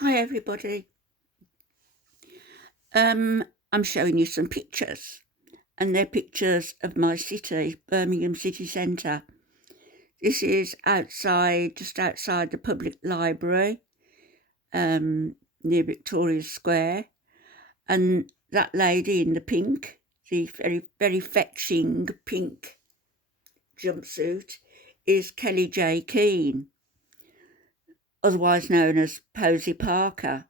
Hi everybody. I'm showing you some pictures, and they're pictures of my city, Birmingham city centre. This is just outside the public library, near Victoria Square, and that lady in the pink, the very, very fetching pink jumpsuit, is Kelly J. Keane, otherwise known as Posy Parker.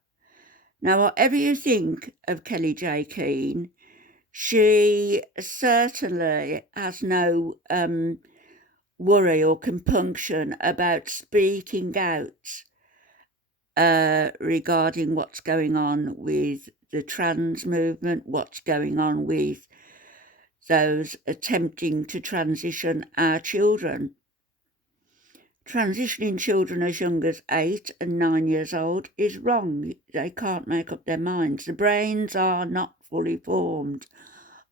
Now, whatever you think of Kelly J. Keane, she certainly has no worry or compunction about speaking out regarding what's going on with the trans movement, what's going on with those attempting to transition our children. Transitioning children as young as 8 and 9 years old is wrong. They can't make up their minds. The brains are not fully formed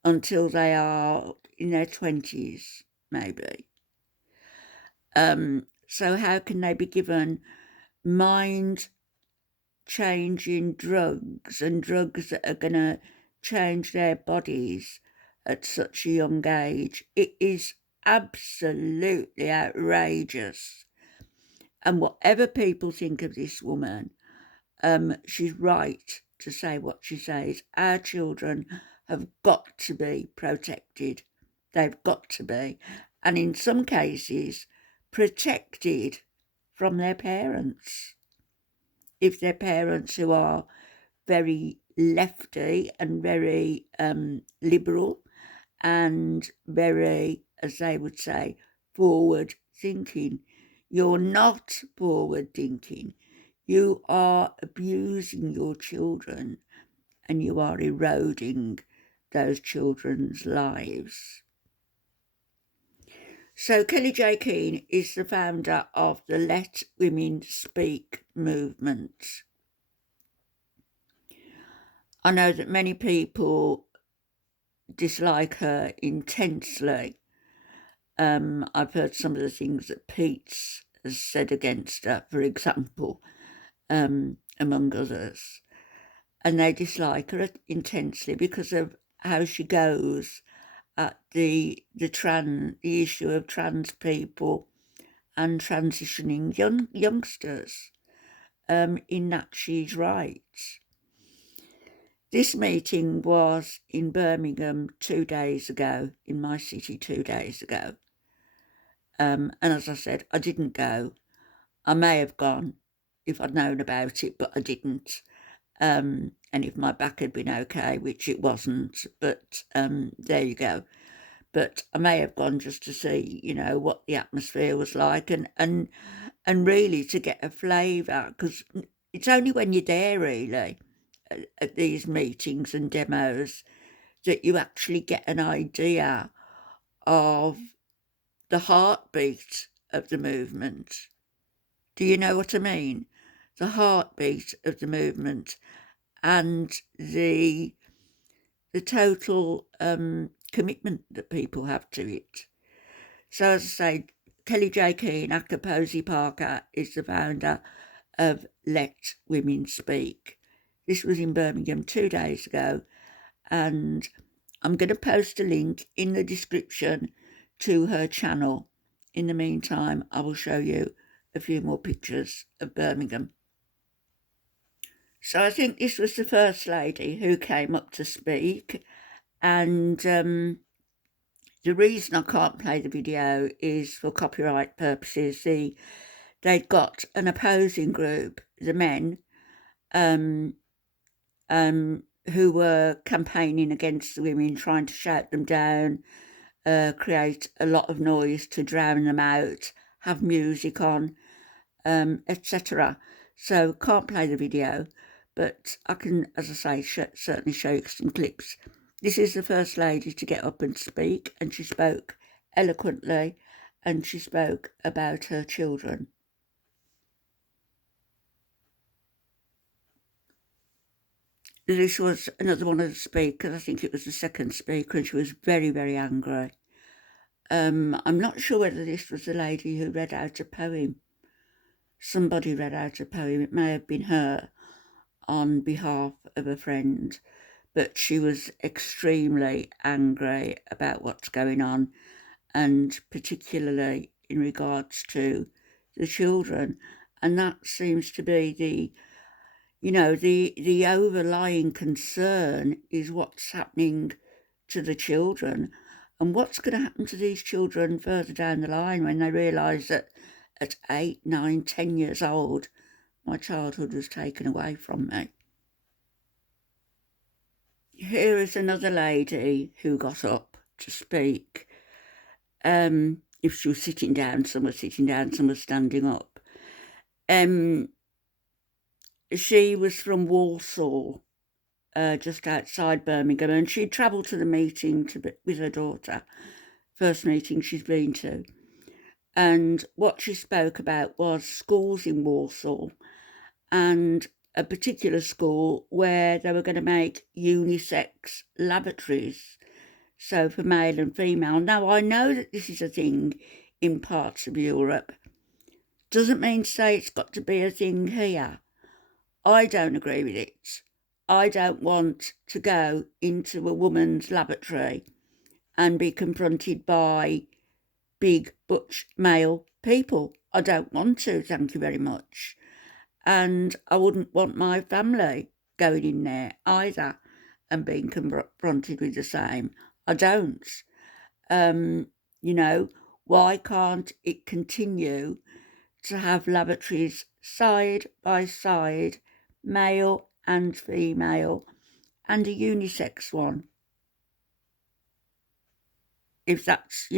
until they are in their 20s, maybe. So how can they be given mind-changing drugs and drugs that are going to change their bodies at such a young age? It is absolutely outrageous. And whatever people think of this woman, she's right to say what she says. Our children have got to be protected. They've got to be. And in some cases, protected from their parents. If they're parents who are very lefty and very liberal and very, as they would say, forward thinking. You're not forward thinking. You are abusing your children and you are eroding those children's lives. So Kelly J. Keane is the founder of the Let Women Speak movement. I know that many people dislike her intensely. I've heard some of the things that Pete's has said against her, for example, among others. And they dislike her intensely because of how she goes at the issue of trans people and transitioning youngsters. In that she's right. This meeting was in Birmingham 2 days ago, in my city 2 days ago. And as I said, I didn't go. I may have gone if I'd known about it, but I didn't. And if my back had been okay, which it wasn't, but there you go. But I may have gone just to see, what the atmosphere was like, and really to get a flavour, because it's only when you're there, really, at these meetings and demos, that you actually get an idea of the heartbeat of the movement. Do you know what I mean? The heartbeat of the movement and the total commitment that people have to it. So as I say, Kelly J. Keane, aka Posy Parker, is the founder of Let Women Speak. This was in Birmingham 2 days ago, and I'm going to post a link in the description to her channel. In the meantime, I will show you a few more pictures of Birmingham. So I think this was the First Lady who came up to speak, and the reason I can't play the video is for copyright purposes. They'd got an opposing group, the men, who were campaigning against the women, trying to shout them down, create a lot of noise to drown them out, have music on, etc. So can't play the video, but I can, as I say, certainly show you some clips. This is the First Lady to get up and speak, and she spoke eloquently, and she spoke about her children. This was another one of the speakers. I think it was the second speaker, and she was very, very angry. I'm not sure whether this was the lady who read out a poem. Somebody read out a poem. It may have been her. on behalf of a friend, but she was extremely angry about what's going on, and particularly in regards to the children. And that seems to be the overlying concern is what's happening to the children, and what's going to happen to these children further down the line when they realise that at 8, 9, 10 years old, my childhood was taken away from me. Here is another lady who got up to speak. If she was sitting down, some were sitting down, some were standing up. She was from Walsall, just outside Birmingham, and she travelled to the meeting with her daughter, first meeting she's been to. And what she spoke about was schools in Walsall, and a particular school where they were going to make unisex lavatories, so for male and female. Now, I know that this is a thing in parts of Europe. Doesn't mean to say it's got to be a thing here. I don't agree with it. I don't want to go into a woman's lavatory and be confronted by big butch male people. I don't want to, thank you very much. And I wouldn't want my family going in there either and being confronted with the same. I don't. Why can't it continue to have lavatories side by side, male and female, and a unisex one? If that's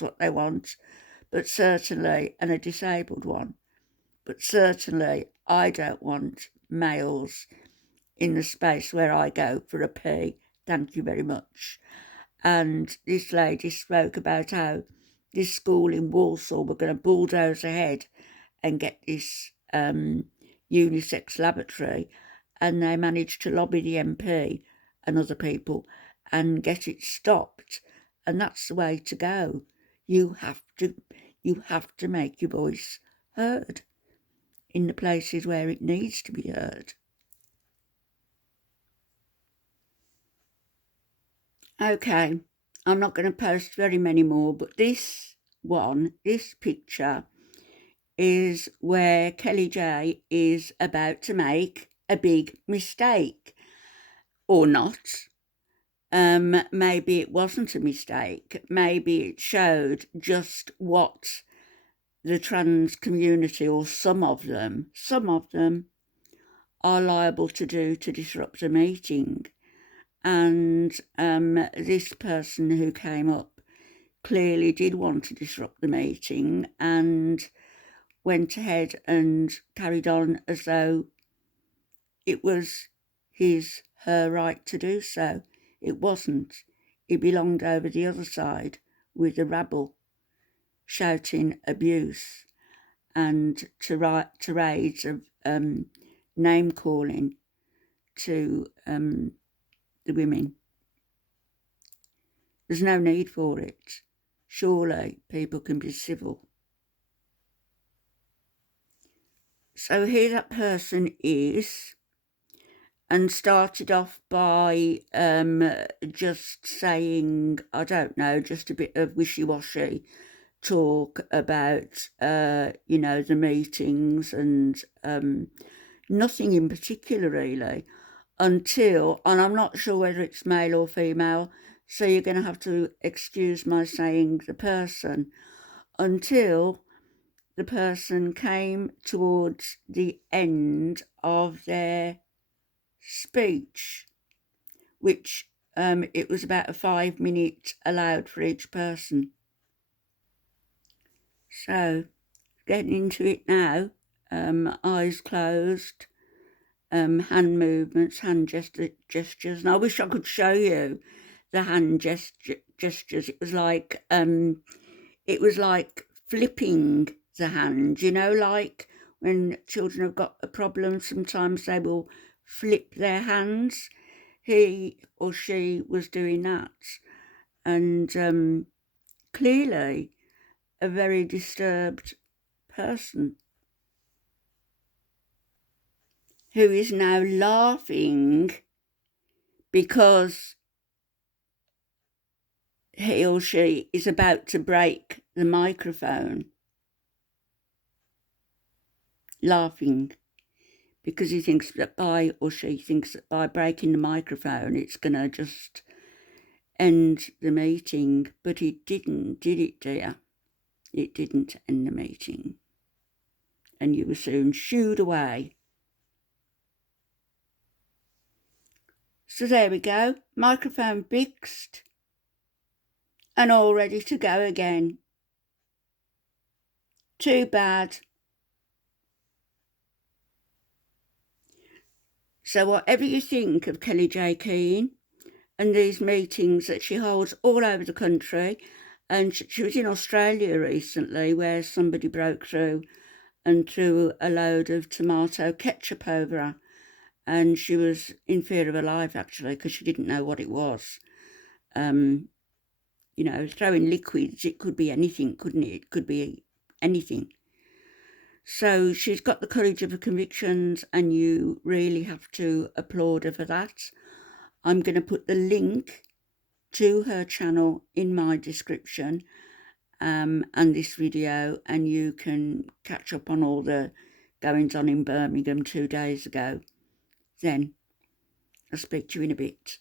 what they want, but certainly, and a disabled one. But certainly, I don't want males in the space where I go for a pee. Thank you very much. And this lady spoke about how this school in Walsall were going to bulldoze ahead and get this unisex lavatory, and they managed to lobby the MP and other people and get it stopped. And that's the way to go. You have to make your voice heard in the places where it needs to be heard. Okay, I'm not going to post very many more, but this picture is where Kelly J is about to make a big mistake. Or not. Maybe it wasn't a mistake. Maybe it showed just what the trans community, or some of them, are liable to do to disrupt a meeting. And this person who came up clearly did want to disrupt the meeting and went ahead and carried on as though it was her right to do so. It wasn't. He belonged over the other side with the rabble, shouting abuse and tirades of name calling to the women. There's no need for it. Surely people can be civil. So here that person is, and started off by just saying, I don't know, just a bit of wishy-washy talk about, the meetings, and nothing in particular really, until, and I'm not sure whether it's male or female, so you're going to have to excuse my saying the person, until the person came towards the end of their speech, which it was about a 5 minute allowed for each person. So, getting into it now, eyes closed, hand movements, hand gestures, and I wish I could show you the hand gestures. It was like flipping the hand, like when children have got a problem, sometimes they will flip their hands. He or she was doing that, and clearly a very disturbed person. who is now laughing because he or she is about to break the microphone. Laughing because he thinks that by, or she thinks that by breaking the microphone, it's going to just end the meeting. But it didn't, did it, dear? It didn't end the meeting. And you were soon shooed away. So there we go, microphone fixed and all ready to go again. Too bad. So whatever you think of Kelly J. Keane and these meetings that she holds all over the country, and she was in Australia recently where somebody broke through and threw a load of tomato ketchup over her, and she was in fear of her life actually because she didn't know what it was. You know, throwing liquids, it could be anything, couldn't it? It could be anything. So she's got the courage of her convictions, and you really have to applaud her for that. I'm going to put the link to her channel in my description and this video, and you can catch up on all the goings on in Birmingham 2 days ago. Then I'll speak to you in a bit.